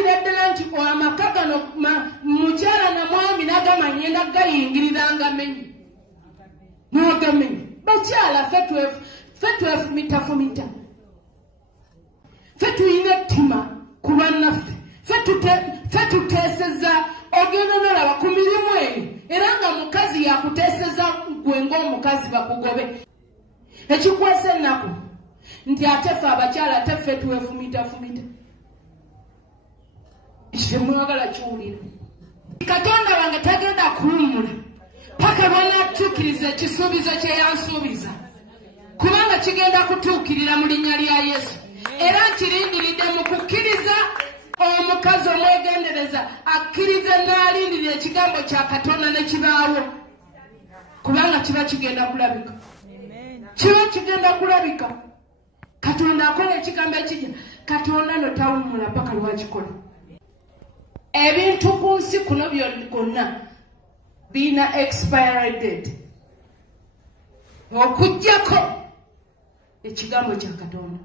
alabira ddala nti amaka gano mukyala na mwami n'agamanye nga gayingiriranga menyi n'agamenyi. Bakyala ffe twefumita ffe tuyina ettima ku bannaffe ffe tuteeseza ogenda n'olaba ku mirimu eyo era nga mukazi yakuteeseza gwe ng'omukazi bakugobe. Ekikwesa ennaku nti ate ffe abakyala ate ffe twefumita. Ekyo mwagala kiwulira. Katonda wange tagenda kuwummula paka lwanaatuukiriza ekisuubizo kye yansuubiza, kubanga kigenda kutuukirira mu linnya lya Yesu. Era nkirindiridde mu kukkiriza omukazi omwegendereza akkirize n'alindirira ekigambo kya Katonda ne kibaawo, kubanga kiba kigenda kulabika. Katonda akola ekigambo ekijja, Katonda no tawummula paka lwakikola. Ebintu ku nsi kuno byonna bina expiry date okujjako ekigambo kya Katonda.